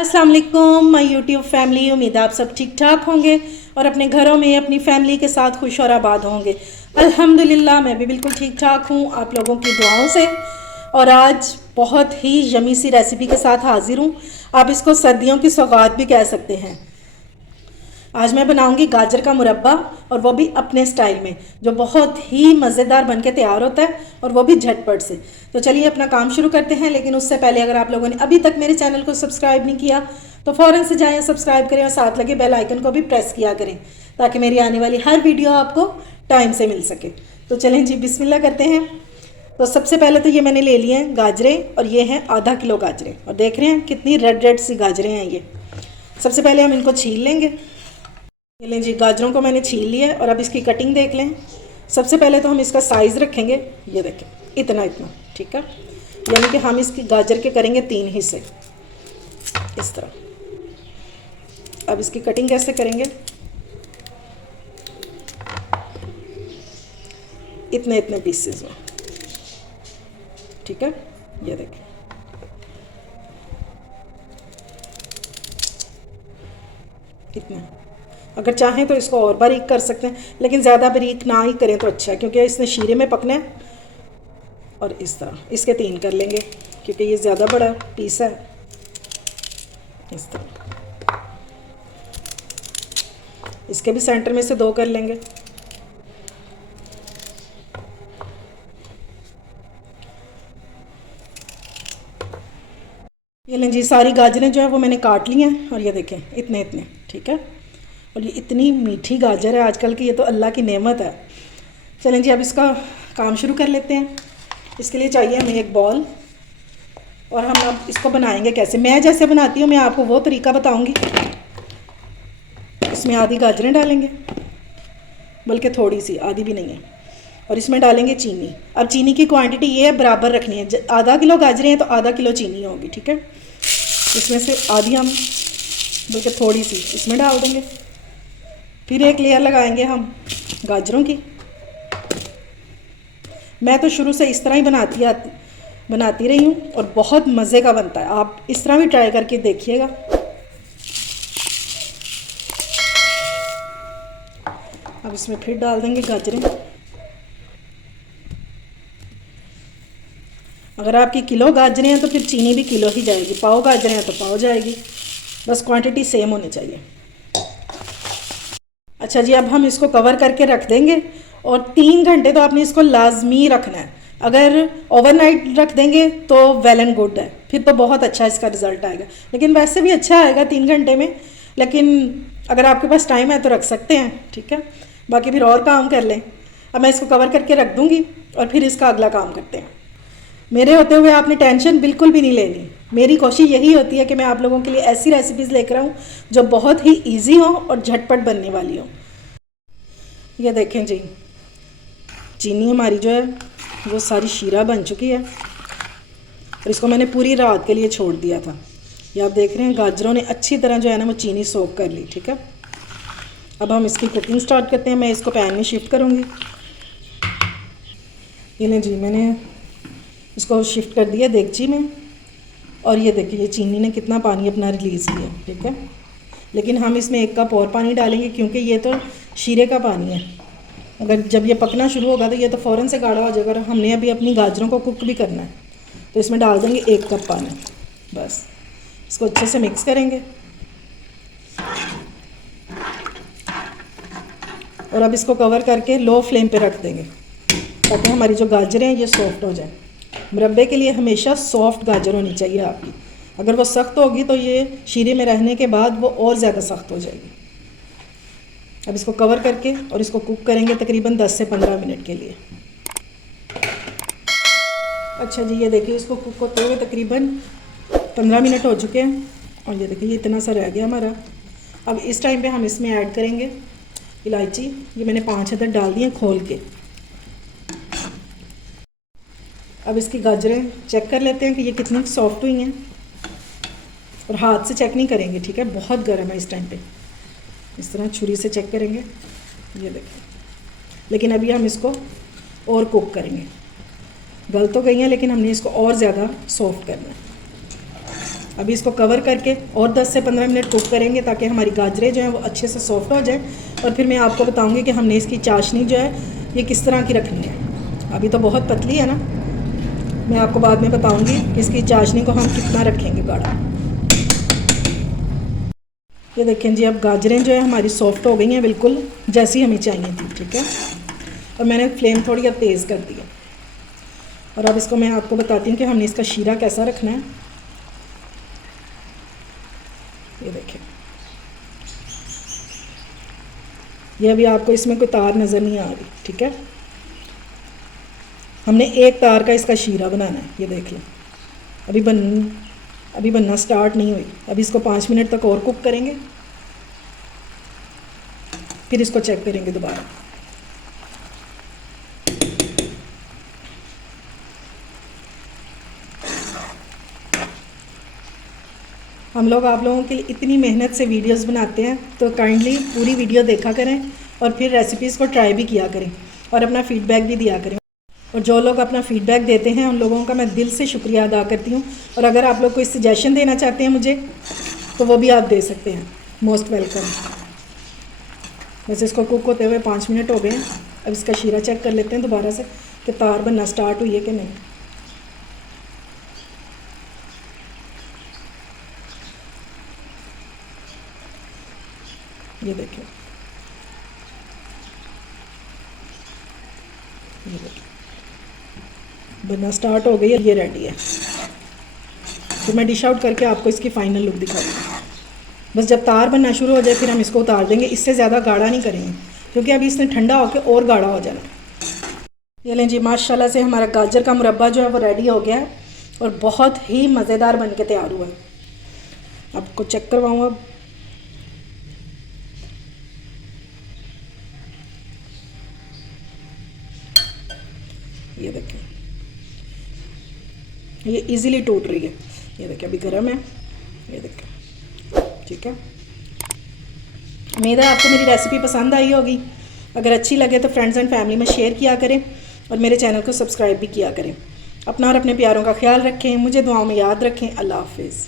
अस्सलाम वालेकुम my YouTube family. उम्मीद है आप सब ठीक ठाक होंगे और अपने घरों में अपनी फैमिली के साथ खुश और आबाद होंगे। अल्हम्दुलिल्लाह मैं भी बिल्कुल ठीक ठाक हूँ आप लोगों की दुआओं से। और आज बहुत ही यमी सी रेसिपी के साथ हाजिर हूँ। आप इसको सर्दियों की सौगात भी कह सकते हैं। आज मैं बनाऊंगी गाजर का मुरब्बा, और वो भी अपने स्टाइल में, जो बहुत ही मज़ेदार बनके तैयार होता है और वो भी झटपट से। तो चलिए अपना काम शुरू करते हैं। लेकिन उससे पहले अगर आप लोगों ने अभी तक मेरे चैनल को सब्सक्राइब नहीं किया तो फ़ौरन से जाएं, सब्सक्राइब करें और साथ लगे बेल आइकन को भी प्रेस किया करें, ताकि मेरी आने वाली हर वीडियो आपको टाइम से मिल सके। तो चलें जी, बिस्मिल्लाह करते हैं। तो सबसे पहले तो ये मैंने ले लिए हैं गाजरें, और ये हैं आधा किलो गाजरें, और देख रहे हैं कितनी रेड रेड सी गाजरें हैं ये। सबसे पहले हम इनको छील लेंगे। ये लें जी, गाजरों को मैंने छील लिया है और अब इसकी कटिंग देख लें। सबसे पहले तो हम इसका साइज़ रखेंगे, ये देखें इतना इतना, ठीक है। यानी कि हम इसकी गाजर के करेंगे 3 हिस्से इस तरह। अब इसकी कटिंग कैसे करेंगे, इतने इतने पीसेस में, ठीक है। ये देखें, इतना। अगर चाहें तो इसको और बारीक कर सकते हैं, लेकिन ज़्यादा बारीक ना ही करें तो अच्छा है, क्योंकि इसने शीरे में पकना है। और इस तरह इसके 3 कर लेंगे, क्योंकि ये ज़्यादा बड़ा पीस है। इस तरह इसके भी सेंटर में से 2 कर लेंगे। ये लें जी, सारी गाजरें जो है वो मैंने काट ली हैं, और ये देखें इतने इतने, ठीक है। और ये इतनी मीठी गाजर है आजकल की, ये तो अल्लाह की नेमत है। चलें जी, अब इसका काम शुरू कर लेते हैं। इसके लिए चाहिए हमें एक बॉल, और हम अब इसको बनाएंगे कैसे। मैं जैसे बनाती हूँ मैं आपको वो तरीका बताऊँगी। इसमें आधी गाजरें डालेंगे, बल्कि थोड़ी सी, आधी भी नहीं है। और इसमें डालेंगे चीनी। अब चीनी की क्वांटिटी ये है, बराबर रखनी है। आधा किलो गाजरें हैं तो आधा किलो चीनी होगी, ठीक है। इसमें से आधी हम, बल्कि थोड़ी सी इसमें डाल देंगे। फिर एक लेयर लगाएंगे हम गाजरों की। मैं तो शुरू से इस तरह ही बनाती रही हूँ, और बहुत मज़े का बनता है। आप इस तरह भी ट्राई करके देखिएगा। अब इसमें फिर डाल देंगे गाजरें। अगर आपकी किलो गाजरें हैं तो फिर चीनी भी किलो ही जाएगी। पाव गाजरें हैं तो पाव जाएगी, बस क्वांटिटी सेम होनी चाहिए। अच्छा जी, अब हम इसको कवर करके रख देंगे, और 3 घंटे तो आपने इसको लाजमी रखना है। अगर ओवरनाइट रख देंगे तो वेल एंड गुड है, फिर तो बहुत अच्छा इसका रिज़ल्ट आएगा। लेकिन वैसे भी अच्छा आएगा 3 घंटे में, लेकिन अगर आपके पास टाइम है तो रख सकते हैं, ठीक है। बाकी फिर और काम कर लें। अब मैं इसको कवर करके रख दूँगी, और फिर इसका अगला काम करते हैं। मेरे होते हुए आपने टेंशन बिल्कुल भी नहीं लेनी। मेरी कोशिश यही होती है कि मैं आप लोगों के लिए ऐसी रेसिपीज़ लेकर आऊँ जो बहुत ही इजी हो और झटपट बनने वाली हो। ये देखें जी, चीनी हमारी जो है वो सारी शीरा बन चुकी है, और इसको मैंने पूरी रात के लिए छोड़ दिया था। ये आप देख रहे हैं गाजरों ने अच्छी तरह जो है ना वो चीनी सोख कर ली, ठीक है। अब हम इसकी कुकिंग स्टार्ट करते हैं। मैं इसको पैन में शिफ्ट करूँगी। ये लें जी, मैंने इसको शिफ्ट कर दिया देगची में, और ये देखिए चीनी ने कितना पानी अपना रिलीज़ किया, ठीक है। लेकिन हम इसमें 1 कप और पानी डालेंगे, क्योंकि ये तो शीरे का पानी है। अगर जब ये पकना शुरू होगा तो ये तो फ़ौरन से गाढ़ा हो जाएगा, और हमने अभी अपनी गाजरों को कुक भी करना है। तो इसमें डाल देंगे 1 कप पानी। बस इसको अच्छे से मिक्स करेंगे, और अब इसको कवर करके लो फ्लेम पे रख देंगे, ताकि हमारी जो गाजरें हैं ये सॉफ्ट हो जाए। मुरब्बे के लिए हमेशा सॉफ्ट गाजर होनी चाहिए आपकी। अगर वो सख्त होगी तो ये शीरे में रहने के बाद वो और ज़्यादा सख्त हो जाएगी। अब इसको कवर करके और इसको कुक करेंगे तकरीबन 10 से 15 मिनट के लिए। अच्छा जी, ये देखिए इसको कुक होते हुए तकरीबन 15 मिनट हो चुके हैं, और ये देखिए इतना सा रह गया हमारा। अब इस टाइम पे हम इसमें ऐड करेंगे इलायची। ये मैंने 5 अदद डाल दी हैं खोल के। अब इसकी गाजरें चेक कर लेते हैं कि ये कितनी सॉफ्ट हुई हैं, और हाथ से चेक नहीं करेंगे, ठीक है। बहुत गर्म है इस टाइम पे, इस तरह छुरी से चेक करेंगे। ये देखिए, लेकिन अभी हम इसको और कुक करेंगे। गल तो गई हैं, लेकिन हमने इसको और ज़्यादा सॉफ्ट करना है। अभी इसको कवर करके और 10 से 15 मिनट कुक करेंगे ताकि हमारी गाजरें जो हैं वो अच्छे से सॉफ्ट हो जाए। और फिर मैं आपको बताऊंगी कि हमने इसकी चाशनी जो है ये किस तरह की रखनी है। अभी तो बहुत पतली है ना, मैं आपको बाद में बताऊंगी कि इसकी चाशनी को हम कितना रखेंगे गाढ़ा। ये देखें जी, अब गाजरें जो है हमारी सॉफ्ट हो गई हैं बिल्कुल जैसी हमें चाहिए थी। ठीक है, और मैंने फ्लेम थोड़ी अब तेज़ कर दी है। और अब इसको मैं आपको बताती हूँ कि हमने इसका शीरा कैसा रखना है। ये देखें, ये अभी आपको इसमें कोई तार नज़र नहीं आ रही। ठीक है, हमने एक तार का इसका शीरा बनाना है। ये देख लें, अभी बनना स्टार्ट नहीं हुई। अभी इसको 5 मिनट तक और कुक करेंगे, फिर इसको चेक करेंगे दोबारा। हम लोग आप लोगों के लिए इतनी मेहनत से वीडियोस बनाते हैं, तो काइंडली पूरी वीडियो देखा करें और फिर रेसिपीज़ को ट्राई भी किया करें और अपना फ़ीडबैक भी दिया करें। और जो लोग अपना फ़ीडबैक देते हैं उन लोगों का मैं दिल से शुक्रिया अदा करती हूँ। और अगर आप लोग कोई सजेशन देना चाहते हैं मुझे, तो वो भी आप दे सकते हैं, मोस्ट वेलकम। वैसे इसको कुक होते हुए 5 मिनट हो गए हैं। अब इसका शीरा चेक कर लेते हैं दोबारा से कि तार बनना स्टार्ट हुई है कि नहीं। ये देखिए, ये देखिए बनना स्टार्ट हो गई है, ये रेडी है। तो मैं डिश आउट करके आपको इसकी फ़ाइनल लुक दिखाऊंगी। बस जब तार बनना शुरू हो जाए फिर हम इसको उतार देंगे। इससे ज़्यादा गाढ़ा नहीं करेंगे क्योंकि अभी इसने ठंडा होकर और गाढ़ा हो जाना। ये लें जी, माशाल्लाह से हमारा गाजर का मुरब्बा जो है वो रेडी हो गया है और बहुत ही मज़ेदार बन के तैयार हुआ है। आपको चेक करवाऊँ अब। ये देखें, ये इजीली टूट रही है। ये देखें, अभी गर्म है। ये देखें, ठीक है। उम्मीद है आपको मेरी रेसिपी पसंद आई होगी। अगर अच्छी लगे तो फ्रेंड्स एंड फैमिली में शेयर किया करें और मेरे चैनल को सब्सक्राइब भी किया करें। अपना और अपने प्यारों का ख्याल रखें, मुझे दुआओं में याद रखें। अल्लाह हाफिज़।